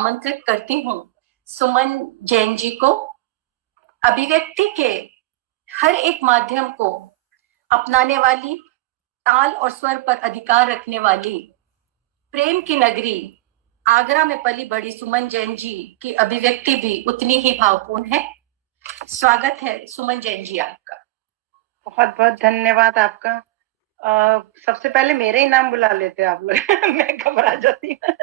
आमंत्रित करती हूँ सुमन जैन जी को। अभिव्यक्ति के हर एक माध्यम को अपनाने वाली, ताल और स्वर पर अधिकार रखने वाली, प्रेम की नगरी आगरा में पली बड़ी सुमन जैन जी की अभिव्यक्ति भी उतनी ही भावपूर्ण है। स्वागत है सुमन जैन जी आपका। बहुत बहुत धन्यवाद आपका। सबसे पहले मेरे ही नाम बुला लेते आप लोग मैं घबरा जाती हूँ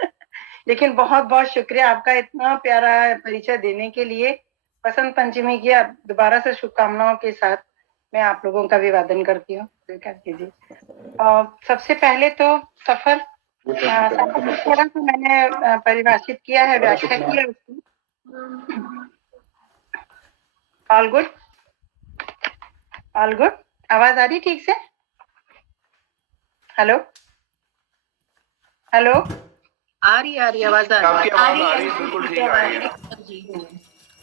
लेकिन बहुत बहुत शुक्रिया आपका इतना प्यारा परिचय देने के लिए। बसंत पंचमी की दोबारा से शुभकामनाओं के साथ मैं आप लोगों का अभिवादन करती हूँ। स्वीकार कीजिए। सबसे पहले तो सफर थोड़ा सा मैंने परिभाषित किया है, व्याख्या किया उसकी। All good, all good. आवाज आ रही ठीक से? हेलो हेलो, आ रही आवाज आ रही है, बिल्कुल ठीक आ रही है।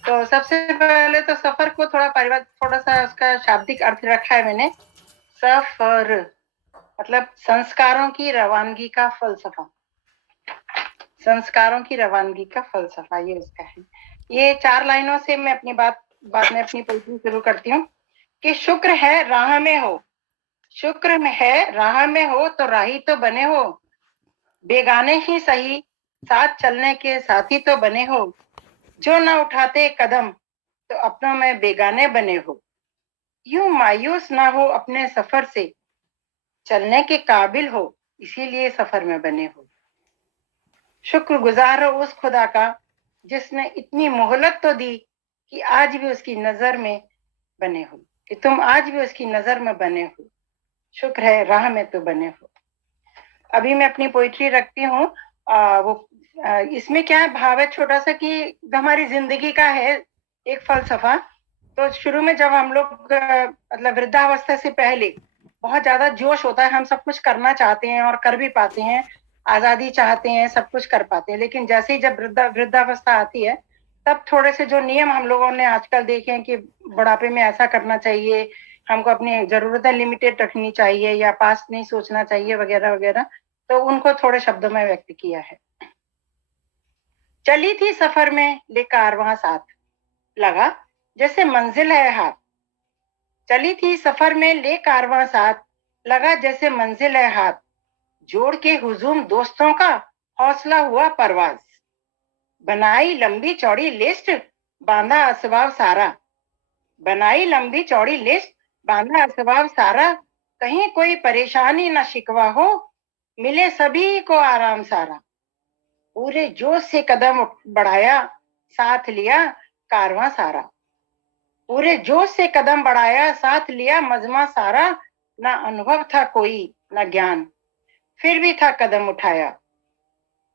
तो सबसे पहले तो सफर को थोड़ा सा उसका शाब्दिक अर्थ रखा है मैंने। सफर मतलब संस्कारों की रवानगी का फलसफा, संस्कारों की रवानगी का फलसफा, ये उसका है। ये 4 लाइनों से मैं अपनी बात में अपनी पोइट्री शुरू करती हूँ कि शुक्र है राह में हो, शुक्र में है राह में हो तो राही तो बने हो, बेगाने ही सही साथ चलने के साथी तो बने हो, जो न उठाते कदम तो अपनों में बेगाने बने हो, यूं मायूस ना हो अपने सफर से, चलने के काबिल हो इसीलिए सफर में बने हो। शुक्रगुजार हो उस खुदा का जिसने इतनी मोहलत तो दी कि आज भी उसकी नजर में बने हो, कि तुम आज भी उसकी नजर में बने हो, शुक्र है राह में तो बने हो। अभी मैं अपनी पोइट्री रखती हूँ। इसमें क्या है, भाव है छोटा सा कि हमारी जिंदगी का है एक फलसफा। तो शुरू में जब हम लोग मतलब वृद्धावस्था से पहले बहुत ज्यादा जोश होता है, हम सब कुछ करना चाहते हैं और कर भी पाते हैं, आजादी चाहते हैं, सब कुछ कर पाते हैं। लेकिन जैसे ही जब वृद्धावस्था आती है तब थोड़े से जो नियम हम लोगों ने आजकल देखे हैं कि बुढ़ापे में ऐसा करना चाहिए, हमको अपनी जरूरतें लिमिटेड रखनी चाहिए या पास्ट नहीं सोचना चाहिए वगैरह वगैरह, तो उनको थोड़े शब्दों में व्यक्त किया है। चली थी सफर में ले कारवां साथ, लगा जैसे मंजिल है हाथ, चली थी सफर में ले कारवां साथ, लगा जैसे मंजिल है हाथ, जोड़ के हुजूम दोस्तों का हौसला हुआ परवाज, बनाई लंबी चौड़ी लिस्ट बांधा असबाब सारा, बनाई लंबी चौड़ी लिस्ट बांधा असबाब सारा, कहीं कोई परेशानी न शिकवा हो, मिले सभी को आराम सारा, पूरे जोश से कदम बढ़ाया साथ लिया कारवां सारा, पूरे जोश से कदम बढ़ाया साथ लिया मजमा सारा, ना अनुभव था कोई ना ज्ञान फिर भी था कदम उठाया,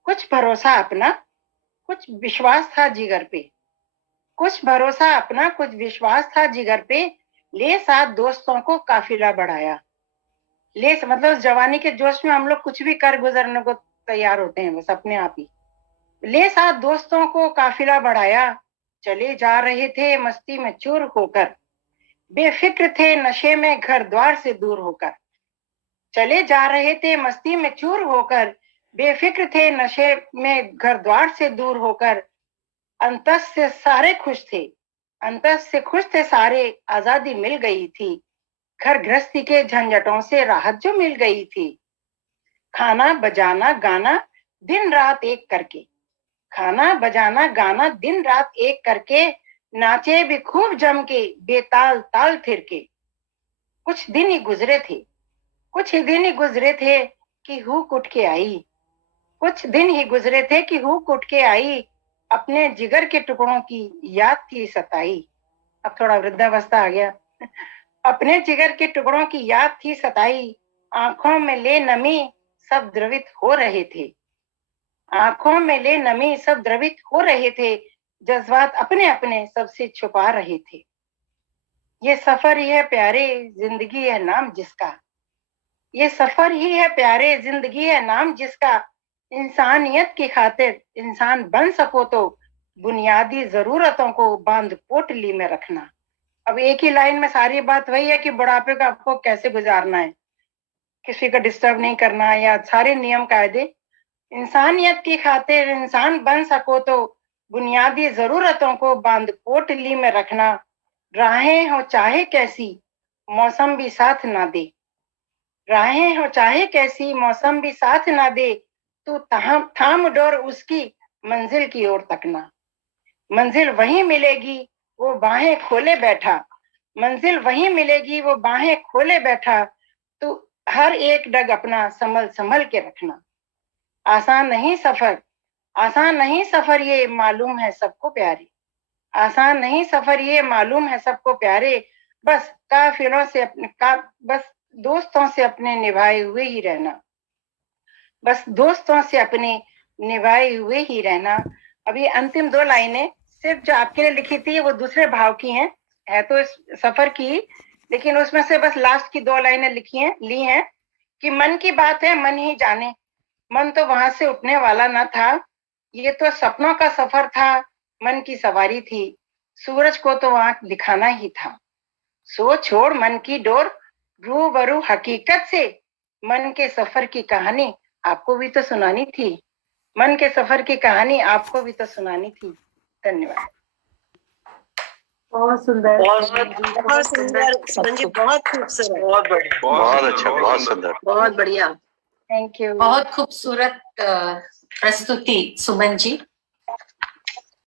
कुछ भरोसा अपना कुछ विश्वास था जिगर पे, कुछ भरोसा अपना कुछ विश्वास था जिगर पे, ले साथ दोस्तों को काफिला बढ़ाया। ले मतलब जवानी के जोश में हम लोग कुछ भी कर गुजरने को तैयार होते हैं, बस अपने आप ही। ले साथ दोस्तों को काफिला बढ़ाया, चले जा रहे थे मस्ती में चूर होकर, बेफिक्र थे नशे में घर द्वार से दूर होकर, चले जा रहे थे मस्ती में चूर होकर, बेफिक्र थे नशे में घर द्वार से दूर होकर, अंतस से सारे खुश थे, अंतस से खुश थे सारे, आजादी मिल गई थी, घर गृहस्थी के झंझटों से राहत जो मिल गई थी, खाना बजाना गाना दिन रात एक करके, खाना बजाना गाना दिन रात एक करके, नाचे भी खूब जम के बेताल ताल थिर के, कुछ दिन ही गुजरे थे, कुछ ही दिन ही गुजरे थे कि हुक उठ के आई, कुछ दिन ही गुजरे थे कि हुक उठ के आई, अपने जिगर के टुकड़ों की याद थी सताई। अब थोड़ा वृद्धावस्था आ गया अपने जिगर के टुकड़ों की याद थी सताई, आंखों में ले नमी सब द्रवित हो रहे थे, आंखों में ले नमी सब द्रवित हो रहे थे, जज्बात अपने अपने सबसे छुपा रहे थे, ये सफर ही है प्यारे जिंदगी है नाम जिसका, ये सफर ही है प्यारे जिंदगी है नाम जिसका, इंसानियत की खातिर इंसान बन सको तो बुनियादी जरूरतों को बांध पोटली में रखना। अब एक ही लाइन में सारी बात वही है कि बुढ़ापे का आपको कैसे गुजारना है, किसी का डिस्टर्ब नहीं करना या सारे नियम कायदे इंसानियत की खातिर इंसान बन सको तो बुनियादी जरूरतों को बांध पोटली में रखना। राहें हो चाहे कैसी, मौसम भी साथ ना दे। राहें हो चाहे कैसी, मौसम भी साथ ना दे, तू थाम डोर उसकी, मंजिल की ओर तकना। मंजिल वहीं मिलेगी, वो बाहें खोले बैठा। मंजिल वहीं मिलेगी, वो बाहें खोले बैठा। तू हर एक डग अपना संभल संभल के रखना। आसान नहीं सफर, आसान नहीं सफर, ये मालूम है सबको प्यारे। आसान नहीं सफर, ये मालूम है सबको प्यारे। बस काफिरों से बस दोस्तों से अपने निभाए हुए ही रहना। बस दोस्तों से अपने निभाए हुए ही रहना। अभी अंतिम 2 लाइनें सिर्फ जो आपके लिए लिखी थी वो दूसरे भाव की हैं, है तो इस सफर की, लेकिन उसमें से बस लास्ट की 2 लाइनें ली हैं कि मन की बात है मन ही जाने। मन तो वहां से उठने वाला न था, ये तो सपनों का सफर था। मन की सवारी थी, सूरज को तो वहां दिखाना ही था। सो छोड़ मन की डोर, रूबरू हकीकत से। मन के सफर की कहानी आपको भी तो सुनानी थी। मन के सफर की कहानी आपको भी तो सुनानी थी। धन्यवाद। बहुत सुंदर, बहुत सुंदर सुमन जी, बहुत खूबसूरत, बहुत बढ़िया, बहुत अच्छा, बहुत सुंदर। बहुत बढ़िया। Thank you. बहुत खूबसूरत प्रस्तुति सुमन जी।